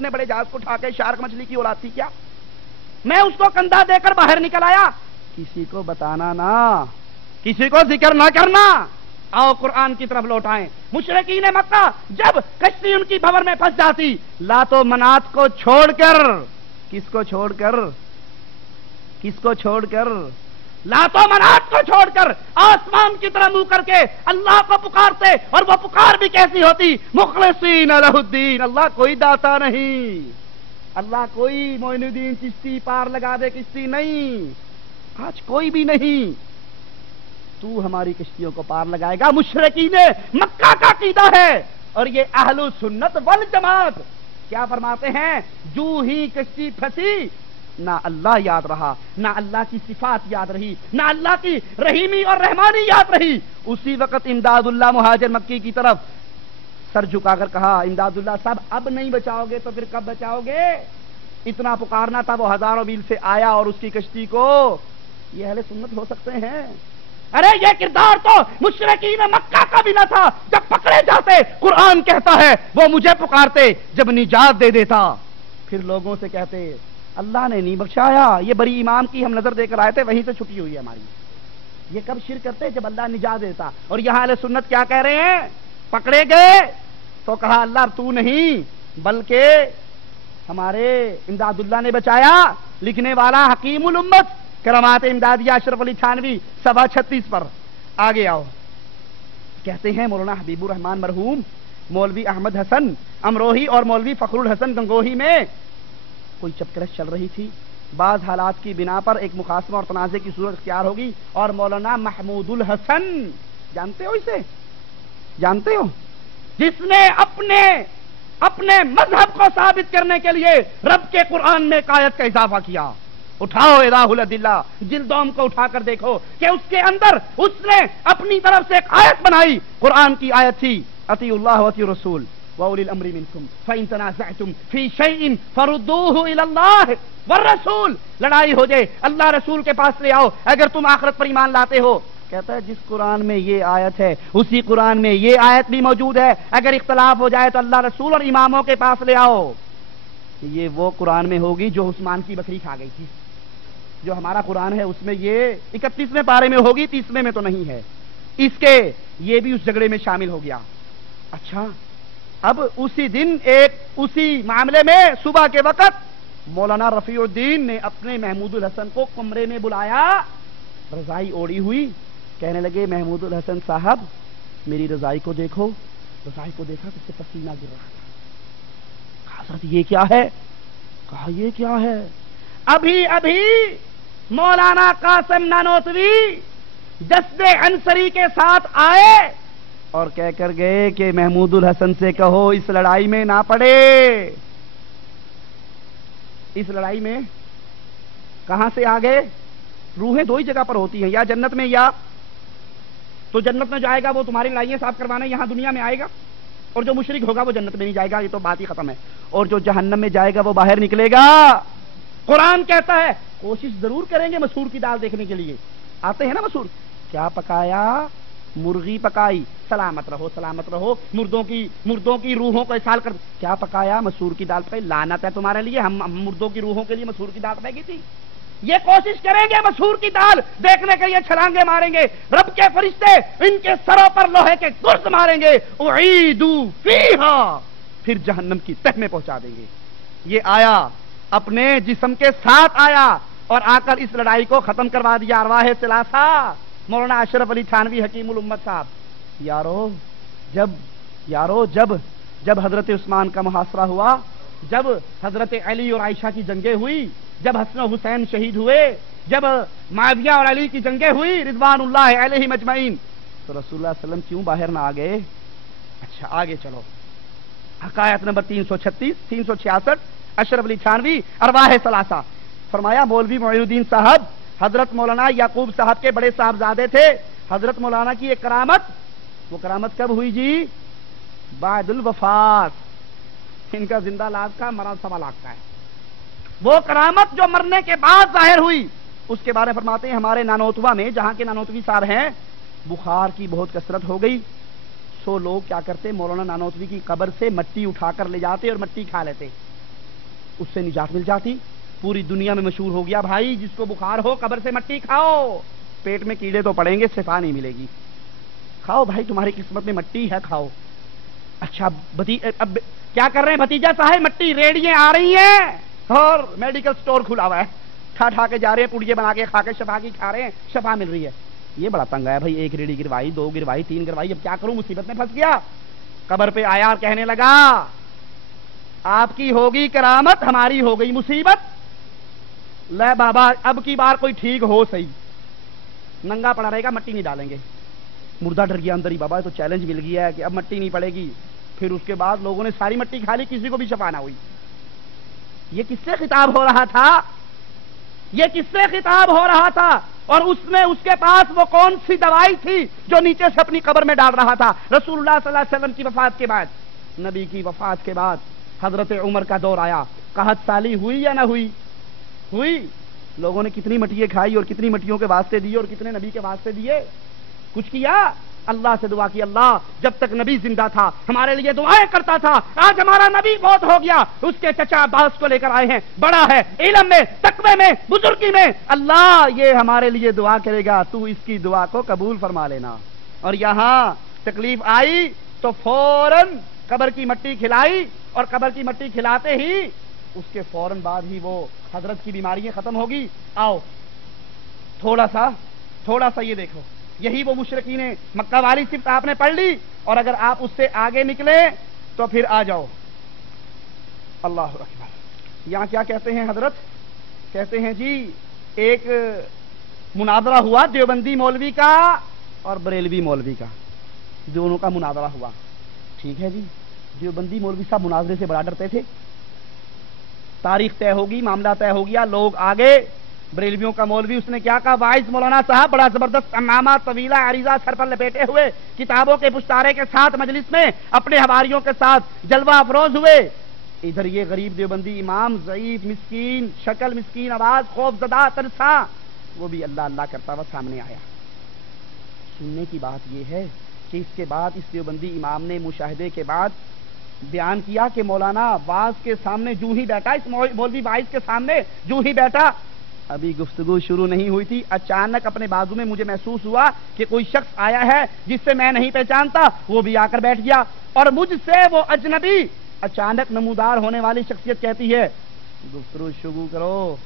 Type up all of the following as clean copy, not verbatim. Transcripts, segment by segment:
اتنے بڑے جہاز کو اٹھا کے شارک مچھلی کی اولاد تھی کیا؟ میں اس کو کندھا دے کر باہر نکل آیا، کسی کو بتانا نہ، کسی کو ذکر نہ کرنا، آؤ قرآن کی طرف لوٹائیں۔ مشرکین مکہ جب کشتی ان کی بھور میں پھنس جاتی، لات و منات کو چھوڑ کر، کس کو چھوڑ کر؟ کس کو چھوڑ کر؟ لات و منات کو چھوڑ کر آسمان کی طرف منہ کر کے اللہ کو پکارتے، اور وہ پکار بھی کیسی ہوتی؟ مخلصین لہ الدین، اللہ کوئی داتا نہیں، اللہ کوئی معین الدین چشتی پار لگا دے کشتی نہیں، آج کوئی بھی نہیں، تو ہماری کشتیوں کو پار لگائے گا۔ مشرکین مکہ کا عقیدہ ہے، اور یہ اہل سنت والجماعت کیا فرماتے ہیں؟ جو ہی کشتی پھنسی، نہ اللہ یاد رہا، نہ اللہ کی صفات یاد رہی، نہ اللہ کی رحیمی اور رحمانی یاد رہی، اسی وقت امداد اللہ مہاجر مکی کی طرف سر جھکا کر کہا، امداد اللہ صاحب اب نہیں بچاؤ گے تو پھر کب بچاؤ گے؟ اتنا پکارنا تھا، وہ ہزاروں میل سے آیا اور اس کی کشتی کو، یہ اہل سنت ہو سکتے ہیں؟ ارے یہ کردار تو مشرکین مکہ کا بھی نہ تھا، جب پکڑے جاتے قرآن کہتا ہے وہ مجھے پکارتے، جب نجات دے دیتا پھر لوگوں سے کہتے اللہ نے نہیں بخشایا، یہ بری امام کی ہم نظر دے کر آئے تھے، وہیں سے چھٹی ہوئی ہے ہماری۔ یہ کب شرک کرتے؟ جب اللہ نجات دیتا۔ اور یہاں اہل سنت کیا کہہ رہے ہیں؟ پکڑے گئے تو کہا اللہ تو نہیں بلکہ ہمارے امداد اللہ نے بچایا۔ لکھنے والا حکیم الامت کرامات امدادیہ اشرف علی تھانوی صفحہ 36 پر آگے آؤ، کہتے ہیں مولانا حبیب الرحمان مرحوم، مولوی احمد حسن امروہی اور مولوی فخر الحسن گنگوہی میں کوئی چپکرش چل رہی تھی، بعض حالات کی بنا پر ایک مخاصمہ اور تنازع کی صورت اختیار ہوگی، اور مولانا محمود الحسن، جانتے ہو اسے؟ جانتے ہو؟ جس نے اپنے مذہب کو ثابت کرنے کے لیے رب کے قرآن میں ایک آیت کا اضافہ کیا۔ اٹھاؤ الہ الادلہ جلدوم کو اٹھا کر دیکھو کہ اس کے اندر اس نے اپنی طرف سے ایک آیت بنائی، قرآن کی آیت تھی اطیعوا اللہ واطیعوا الرسول وَأُولِي الْأَمْرِ مِنْكُمْ فَإِن تَنَازَعْتُمْ فِي شَيْءٍ فَرُدُّوهُ إِلَى اللَّهِ وَالرَّسُولِ، لڑائی ہو جائے اللہ رسول کے پاس لے آؤ اگر تم آخرت پر ایمان لاتے ہو۔ کہتا ہے جس قرآن میں یہ آیت ہے اسی قرآن میں یہ آیت بھی موجود ہے، اگر اختلاف ہو جائے تو اللہ رسول اور اماموں کے پاس لے آؤ۔ یہ وہ قرآن میں ہوگی جو عثمان کی بکری کھا گئی تھی، جو ہمارا قرآن ہے اس میں یہ 31ویں پارے میں ہوگی، 30ویں میں تو نہیں ہے، اس کے یہ بھی اس جھگڑے میں شامل ہو گیا۔ اچھا، اب اسی دن اسی معاملے میں صبح کے وقت مولانا رفیع الدین نے اپنے محمود الحسن کو کمرے میں بلایا، رضائی اوڑی ہوئی، کہنے لگے محمود الحسن صاحب میری رضائی کو دیکھو۔ رضائی کو دیکھا تو اس سے پسینہ گر رہا تھا۔ کہا حضرت یہ کیا ہے؟ کہا یہ کیا ہے؟ ابھی مولانا قاسم نانوتوی جسد انصری کے ساتھ آئے اور کہہ کر گئے کہ محمود الحسن سے کہو اس لڑائی میں نہ پڑے۔ اس لڑائی میں کہاں سے آ گئے؟ روحیں دو ہی جگہ پر ہوتی ہیں، یا جنت میں، یا تو جنت میں جائے گا وہ تمہاری لڑائیاں صاف کروانے یہاں دنیا میں آئے گا، اور جو مشرک ہوگا وہ جنت میں نہیں جائے گا، یہ تو بات ہی ختم ہے، اور جو جہنم میں جائے گا وہ باہر نکلے گا۔ قرآن کہتا ہے کوشش ضرور کریں گے مسور کی دال دیکھنے کے لیے، آتے ہیں نا مسور، کیا پکایا؟ مرغی پکائی، سلامت رہو سلامت رہو، مردوں کی روحوں کو اسال کر، کیا پکایا؟ مسور کی دال پکائی، لعنت ہے تمہارے لیے، ہم مردوں کی روحوں کے لیے مسور کی دال پکائی تھی۔ یہ کوشش کریں گے مسور کی دال دیکھنے کے لیے، چھلانگے ماریں گے، رب کے فرشتے ان کے سروں پر لوہے کے گرز ماریں گے، اعیدوا فیہا، پھر جہنم کی تہ میں پہنچا دیں گے۔ یہ آیا اپنے جسم کے ساتھ آیا اور آ کر اس لڑائی کو ختم کروا دیا۔ ارواح ثلاثہ مولانا اشرف علی تھانوی حکیم الامت صاحب، جب حضرت عثمان کا محاصرہ ہوا، جب حضرت علی اور عائشہ کی جنگیں ہوئی، جب حسن و حسین شہید ہوئے، جب معاویہ اور علی کی جنگیں ہوئی رضوان اللہ علیہم اجمعین، تو رسول اللہ صلی اللہ علیہ وسلم کیوں باہر نہ آ گئے؟ اچھا آگے چلو، حکایت نمبر 336 366 اشرف علی تھانوی ارواح ثلاثہ، فرمایا مولوی معین الدین صاحب حضرت مولانا یعقوب صاحب کے بڑے صاحبزادے تھے، حضرت مولانا کی ایک کرامت، وہ کرامت کب ہوئی جی؟ بعد الوفات، ان کا زندہ لاز کا مرا 1.25 لاکھ کا ہے، وہ کرامت جو مرنے کے بعد ظاہر ہوئی، اس کے بارے میں فرماتے ہیں ہمارے نانوتوا میں، جہاں کے نانوتوی صاحب ہیں، بخار کی بہت کثرت ہو گئی، سو لوگ کیا کرتے مولانا نانوتوی کی قبر سے مٹی اٹھا کر لے جاتے اور مٹی کھا لیتے، اس سے نجات مل جاتی. پوری دنیا میں مشہور ہو گیا بھائی جس کو بخار ہو قبر سے مٹی کھاؤ, پیٹ میں کیڑے تو پڑیں گے, شفا نہیں ملے گی. کھاؤ بھائی, تمہاری قسمت میں مٹی ہے, کھاؤ. اچھا اب کیا کر رہے ہیں بھتیجا صاحب؟ مٹی ریڑیاں آ رہی ہیں اور میڈیکل سٹور کھلا ہوا ہے, ٹھا کے جا رہے ہیں, پوڑیے بنا کے کھا کے شفا کی کھا رہے ہیں, شفا مل رہی ہے. یہ بڑا تنگ ہے بھائی, ایک ریڑھی گروائی, 2 گروائی, 3 گروائی, اب کیا کروں, مصیبت میں پھنس گیا. قبر پہ آیا اور کہنے لگا آپ کی ہوگی کرامت, ہماری ہو گئی مصیبت. لے بابا اب کی بار کوئی ٹھیک ہو صحیح, ننگا پڑا رہے گا, مٹی نہیں ڈالیں گے. مردہ ڈر گیا اندر ہی, بابا تو چیلنج مل گیا ہے کہ اب مٹی نہیں پڑے گی. پھر اس کے بعد لوگوں نے ساری مٹی کھا لی, کسی کو بھی شفا نہ ہوئی. یہ کس سے خطاب ہو رہا تھا؟ یہ کس سے خطاب ہو رہا تھا؟ اور اس میں اس کے پاس وہ کون سی دوائی تھی جو نیچے سے اپنی قبر میں ڈال رہا تھا؟ رسول اللہ صلی اللہ علیہ وسلم کی وفات کے بعد, نبی کی وفات کے بعد حضرت عمر کا دور آیا. قحط سالی ہوئی یا نہ ہوئی؟ ہوئی. لوگوں نے کتنی مٹیاں کھائی اور کتنی مٹیوں کے واسطے دیے اور کتنے نبی کے واسطے دیے. کچھ کیا؟ اللہ سے دعا کی, اللہ جب تک نبی زندہ تھا ہمارے لیے دعائیں کرتا تھا, آج ہمارا نبی بہت ہو گیا, اس کے چچا عباس کو لے کر آئے ہیں, بڑا ہے علم میں, تقوی میں, بزرگی میں, اللہ یہ ہمارے لیے دعا کرے گا, تو اس کی دعا کو قبول فرما لینا. اور یہاں تکلیف آئی تو فوراً قبر کی مٹی کھلائی, اور قبر کی مٹی کھلاتے ہی اس کے فوراً بعد ہی وہ حضرت کی بیماریاں ختم ہوگی. آؤ تھوڑا سا یہ دیکھو, یہی وہ مشرکین مکہ والی صفت آپ نے پڑھ لی, اور اگر آپ اس سے آگے نکلے تو پھر آ جاؤ. اللہ اکبر. یہاں کیا کہتے ہیں حضرت؟ کہتے ہیں جی ایک مناظرہ ہوا دیوبندی مولوی کا اور بریلوی مولوی کا, دونوں کا مناظرہ ہوا. ٹھیک ہے جی, دیوبندی مولوی صاحب مناظرے سے بڑا ڈرتے تھے, تاریخ طے ہوگی, معاملہ طے ہو گیا, لوگ آگے. بریلویوں کا مولوی اس نے کیا کہا, وائس مولانا صاحب بڑا زبردست عمامہ طویلہ عریضہ سر پر لپیٹے ہوئے, کتابوں کے پشتارے کے ساتھ مجلس میں اپنے حواریوں کے ساتھ جلوہ افروز ہوئے. ادھر یہ غریب دیوبندی امام, ضعیف, مسکین شکل, مسکین آواز, خوف زدہ, ترسا, وہ بھی اللہ اللہ کرتا ہوا سامنے آیا. سننے کی بات یہ ہے کہ اس کے بعد اس دیوبندی امام نے مشاہدے کے بعد بیان کیا کہ مولانا واعظ کے سامنے جو ہی بیٹھا, اس مولوی واعظ کے سامنے جو ہی بیٹھا, ابھی گفتگو شروع نہیں ہوئی تھی, اچانک اپنے بازو میں مجھے محسوس ہوا کہ کوئی شخص آیا ہے جس سے میں نہیں پہچانتا, وہ بھی آ کر بیٹھ گیا, اور مجھ سے وہ اجنبی اچانک نمودار ہونے والی شخصیت کہتی ہے گفتگو شروع کرو,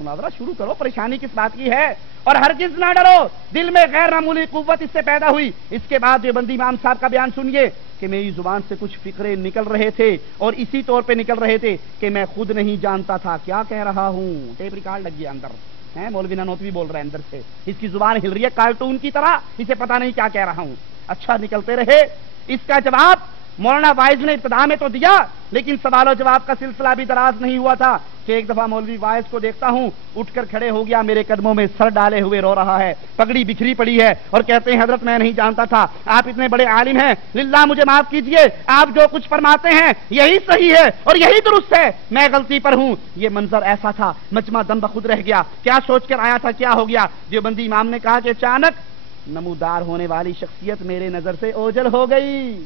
مناظرہ شروع کرو, پریشانی کس بات کی ہے, اور ہرگز نہ ڈرو. دل میں غیر معمولی قوت اس سے پیدا ہوئی. اس کے بعد دیوبندی امام صاحب کا بیان سنیے کہ میری زبان سے کچھ فقرے نکل رہے تھے, اور اسی طور پہ نکل رہے تھے کہ میں خود نہیں جانتا تھا کیا کہہ رہا ہوں. ٹیپ ریکارڈ لگ گیا اندر ہے, مولوی نانوتوی بول رہے ہیں اندر سے, اس کی زبان ہل رہی ہے کارٹون کی طرح, اسے پتا نہیں کیا کہہ رہا ہوں. اچھا نکلتے رہے. اس کا جواب مولانا وائز نے ابتدا میں تو دیا, لیکن سوال و جواب کا سلسلہ بھی دراز نہیں ہوا تھا کہ ایک دفعہ مولوی وائز کو دیکھتا ہوں اٹھ کر کھڑے ہو گیا, میرے قدموں میں سر ڈالے ہوئے رو رہا ہے, پگڑی بکھری پڑی ہے, اور کہتے ہیں حضرت میں نہیں جانتا تھا, آپ اتنے بڑے عالم ہیں, للہ مجھے معاف کیجئے, آپ جو کچھ فرماتے ہیں یہی صحیح ہے اور یہی درست ہے, میں غلطی پر ہوں. یہ منظر ایسا تھا, مجمع دم بخود رہ گیا, کیا سوچ کر آیا تھا, کیا ہو گیا. دیوبندی امام نے کہا کہ اچانک نمودار ہونے والی شخصیت میرے نظر سے اوجھل ہو گئی.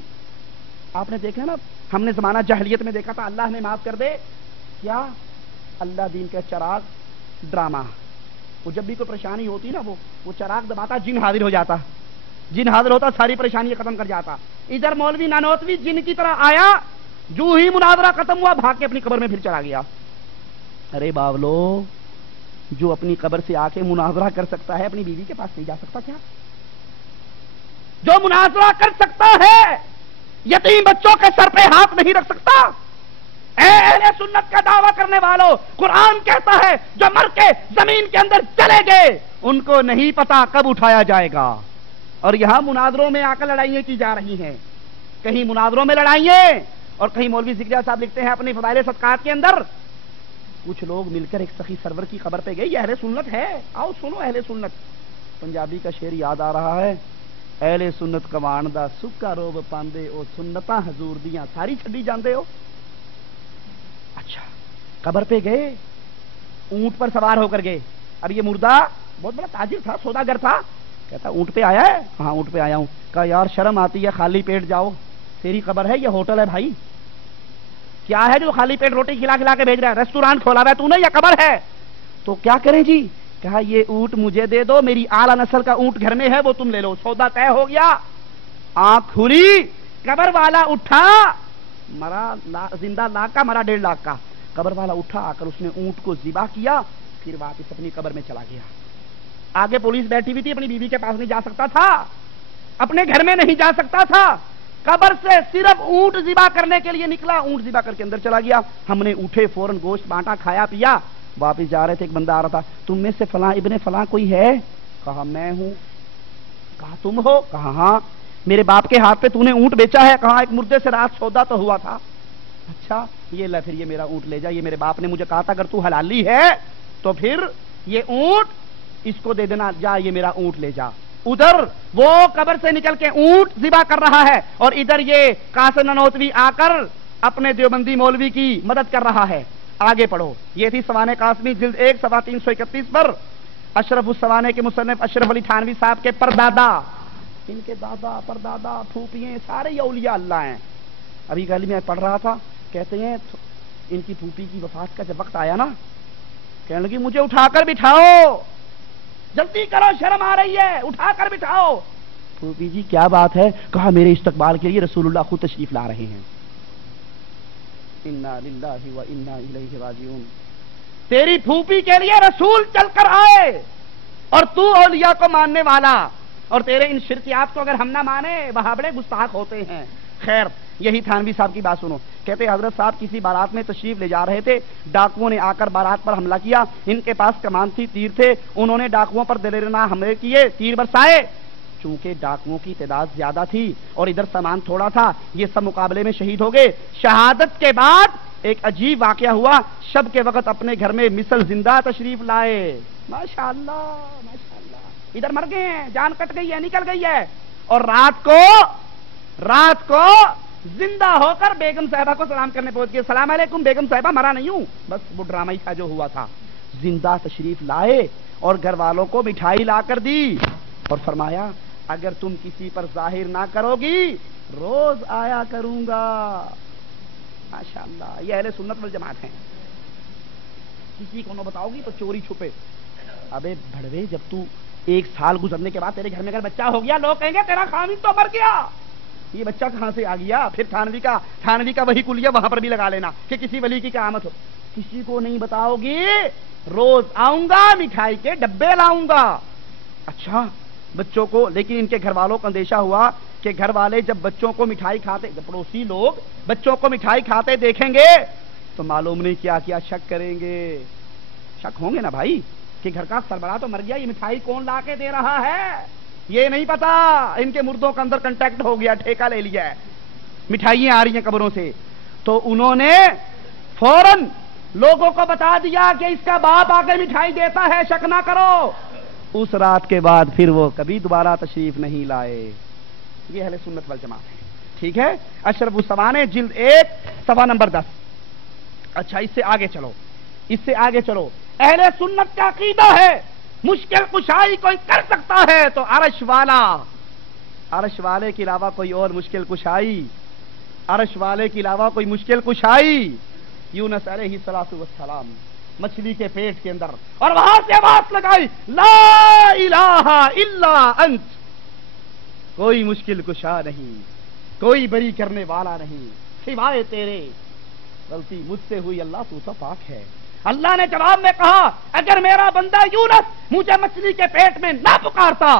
آپ نے دیکھا نا, ہم نے زمانہ جاہلیت میں دیکھا تھا, اللہ نے معاف کر دے, کیا اللہ دین کا چراغ ڈرامہ, وہ جب بھی کوئی پریشانی ہوتی نا وہ چراغ دباتا, جن حاضر ہو جاتا, جن حاضر ہوتا ساری پریشانی ختم کر جاتا. ادھر مولوی نانوتوی جن کی طرح آیا, جو ہی مناظرہ ختم ہوا بھاگ کے اپنی قبر میں پھر چلا گیا. ارے باولو, جو اپنی قبر سے آ کے مناظرہ کر سکتا ہے اپنی بیوی کے پاس نہیں جا سکتا کیا؟ جو مناظرہ کر سکتا ہے یتیم بچوں کے سر پہ ہاتھ نہیں رکھ سکتا؟ اے اہل سنت کا دعویٰ کرنے والوں, قرآن کہتا ہے جو مر کے زمین کے اندر چلے گئے ان کو نہیں پتا کب اٹھایا جائے گا. اور یہاں مناظروں میں آ کر لڑائیاں کی جا رہی ہیں, کہیں مناظروں میں لڑائیاں, اور کہیں مولوی ذکریہ صاحب لکھتے ہیں اپنی فضائل صدقات کے اندر, کچھ لوگ مل کر ایک سخی سرور کی قبر پہ گئے. یہ اہل سنت ہے, آؤ سنو اہل سنت. پنجابی کا شعر یاد آ رہا ہے, اہل سنت کمان دا سکا روب پاندے او سنتاں حضور دیاں ساری چھڈی جاندے ہو. اچھا قبر پہ گئے, اونٹ پر سوار ہو کر گئے. اب یہ مردہ بہت بڑا تاجر تھا, سوداگر تھا, کہتا اونٹ پہ آیا ہے؟ ہاں اونٹ پہ آیا ہوں. کہا یار شرم آتی ہے, خالی پیٹ جاؤ, تیری قبر ہے یہ ہوٹل ہے بھائی. کیا ہے جو خالی پیٹ روٹی کھلا کھلا کے بھیج رہا ہے؟ ریسٹورانٹ کھولا ہوا ہے تو نے یا قبر ہے؟ تو کیا کریں جی؟ کہا یہ اونٹ مجھے دے دو، میری اعلیٰ نسل کا اونٹ گھر میں ہے، وہ تم لے لو۔ سودا طے ہو گیا۔ آنکھ کھلی، قبر والا اٹھا، مرا زندہ لاکھ کا، مرا 1.5 لاکھ کا۔ قبر والا اٹھا، آ کر اس نے اونٹ کو ذبح کیا، پھر واپس اپنی قبر میں چلا گیا۔ آگے پولیس بیٹھی ہوئی تھی، اپنی بیوی کے پاس نہیں جا سکتا تھا، اپنے گھر میں نہیں جا سکتا تھا، قبر سے صرف اونٹ ذبح کرنے کے لیے نکلا، اونٹ ذبح کر کے اندر چلا گیا۔ ہم نے اٹھے، فوراً گوشت بانٹا، کھایا پیا، واپس جا رہے تھے، ایک بندہ آ رہا تھا، تم میں سے فلاں ابن فلاں کوئی ہے؟ کہا میں ہوں۔ کہا تم ہو؟ کہا ہاں۔ میرے باپ کے ہاتھ پہ تو نے اونٹ بیچا ہے؟ کہا ایک مردے سے رات سودا تو ہوا تھا۔ اچھا یہ لے، پھر یہ میرا اونٹ لے جا، یہ میرے باپ نے مجھے کہا تھا اگر تو حلالی ہے تو پھر یہ اونٹ اس کو دے دینا، جا یہ میرا اونٹ لے جا۔ ادھر وہ قبر سے نکل کے اونٹ ذبح کر رہا ہے، اور ادھر یہ قاسم نانوتوی آ کر اپنے دیوبندی مولوی کی مدد کر رہا ہے۔ آگے پڑھو، یہ تھی سوانح قاسمی جلد 1 صفحہ 331 پر، اشرف السوانح کے مصنف اشرف علی تھانوی صاحب کے پردادا، ان کے دادا پردادا پھوپھیے سارے یہ اولیاء اللہ ہیں۔ ابھی کل میں پڑھ رہا تھا، کہتے ہیں ان کی پھوپھی کی وفات کا جب وقت آیا نا، کہنے لگی مجھے اٹھا کر بٹھاؤ، جلدی کرو شرم آ رہی ہے، اٹھا کر بٹھاؤ۔ پھوپھی جی کیا بات ہے؟ کہا میرے استقبال کے لیے رسول اللہ خود تشریف لا رہے ہیں۔ انا للہ و انا الیہ راجعون۔ تیری پھوپھی کے لیے رسول چل کر آئے، اور تو اولیاء کو ماننے والا، اور تیرے ان شرکیات کو اگر ہم نہ مانے وہاں بڑے گستاخ ہوتے ہیں۔ خیر یہی تھانوی صاحب کی بات سنو، کہتے حضرت صاحب کسی بارات میں تشریف لے جا رہے تھے، ڈاکوؤں نے آ کر بارات پر حملہ کیا، ان کے پاس کمان تھی، تیر تھے، انہوں نے ڈاکوؤں پر دلیرانہ حملے کیے، تیر برسائے۔ چونکہ ڈاکوؤں کی تعداد زیادہ تھی اور ادھر سامان تھوڑا تھا، یہ سب مقابلے میں شہید ہو گئے۔ شہادت کے بعد ایک عجیب واقعہ ہوا، شب کے وقت اپنے گھر میں مثل زندہ تشریف لائے۔ ماشاءاللہ ماشاءاللہ، ادھر مر گئے ہیں، جان کٹ گئی ہے، نکل گئی ہے، اور رات کو زندہ ہو کر بیگم صاحبہ کو سلام کرنے پہنچ گئے، السلام علیکم بیگم صاحبہ، مرا نہیں ہوں، بس وہ ڈرامہ ہی تھا جو ہوا تھا۔ زندہ تشریف لائے اور گھر والوں کو مٹھائی لا کر دی، اور فرمایا اگر تم کسی پر ظاہر نہ کرو گی روز آیا کروں گا۔ ماشاءاللہ یہ اہل سنت والجماعت ہیں۔ کسی کو نہ بتاؤ گی تو چوری چھپے۔ ابے بھڑوے، جب تو 1 سال گزرنے کے بعد تیرے گھر میں اگر بچہ ہو گیا، لوگ کہیں گے تیرا خامد تو مر گیا، یہ بچہ کہاں سے آ گیا؟ پھر تھانوی کا وہی کلیہ وہاں پر بھی لگا لینا کہ کسی ولی کی قیامت ہو۔ کسی کو نہیں بتاؤ گی، روز آؤں گا، مٹھائی کے ڈبے لاؤں گا۔ اچھا بچوں کو، لیکن ان کے گھر والوں کو اندیشہ ہوا کہ گھر والے جب بچوں کو مٹھائی کھاتے، پڑوسی لوگ بچوں کو مٹھائی کھاتے دیکھیں گے تو معلوم نہیں کیا کیا شک کریں گے۔ شک ہوں گے نا بھائی کہ گھر کا سربراہ تو مر گیا، یہ مٹھائی کون لا کے دے رہا ہے؟ یہ نہیں پتا ان کے مردوں کے اندر کنٹیکٹ ہو گیا، ٹھیکہ لے لیا ہے، مٹھائیاں آ رہی ہیں قبروں سے۔ تو انہوں نے فوراً لوگوں کو بتا دیا کہ اس کا باپ آ کے مٹھائی دیتا ہے، شک نہ کرو۔ اس رات کے بعد پھر وہ کبھی دوبارہ تشریف نہیں لائے۔ یہ اہل سنت والجماعت ہے، ٹھیک ہے۔ اشرف السوانح جلد 1 صفحہ نمبر 10۔ اچھا اس سے آگے چلو، اہل سنت کا عقیدہ ہے مشکل کشائی کوئی کر سکتا ہے تو عرش والے کے علاوہ کوئی اور مشکل کشائی، عرش والے کے علاوہ کوئی مشکل کشائی۔ یونس علیہ السلام مچھلی کے پیٹ کے اندر، اور وہاں سے آواز لگائی لا الہ الا انت، کوئی مشکل کشا نہیں، کوئی بری کرنے والا نہیں سوائے تیرے، غلطی مجھ سے ہوئی اللہ تو پاک ہے۔ اللہ نے جواب میں کہا اگر میرا بندہ یونس مجھے مچھلی کے پیٹ میں نہ پکارتا،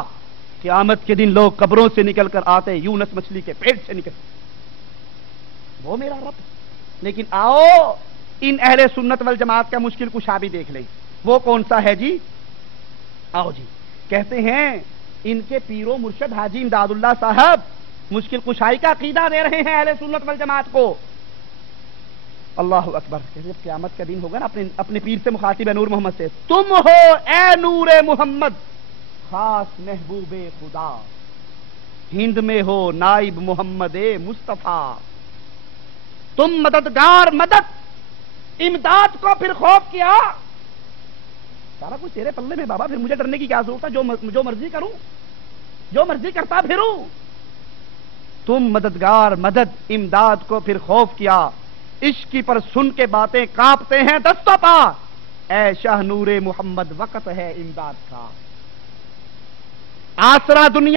قیامت کے دن لوگ قبروں سے نکل کر آتے، یونس مچھلی کے پیٹ سے نکل، وہ میرا رب۔ لیکن آؤ ان اہل سنت والجماعت کا مشکل کشا بھی دیکھ لیں، وہ کون سا ہے جی؟ آؤ جی، کہتے ہیں ان کے پیر و مرشد حاجی امداد اللہ صاحب مشکل کشائی کا عقیدہ دے رہے ہیں اہل سنت والجماعت کو۔ اللہ اکبر، کہتے ہیں قیامت کا دن ہوگا نا، اپنے پیر سے مخاطب ہے نور محمد سے، تم ہو اے نور محمد خاص محبوب خدا، ہند میں ہو نائب محمد مصطفیٰ، تم مددگار مدد امداد کو پھر خوف کیا، سارا کچھ تیرے پلے میں بابا، پھر مجھے ڈرنے کی کیا ضرورت ہے؟ جو مرضی کروں، جو مرضی کرتا پھروں۔ تم مددگار مدد امداد کو پھر خوف کیا، عشق کی پر سن کے باتیں کانپتے ہیں دستوں پا، اے شاہ نور محمد وقت ہے امداد کا، آسرا دنیا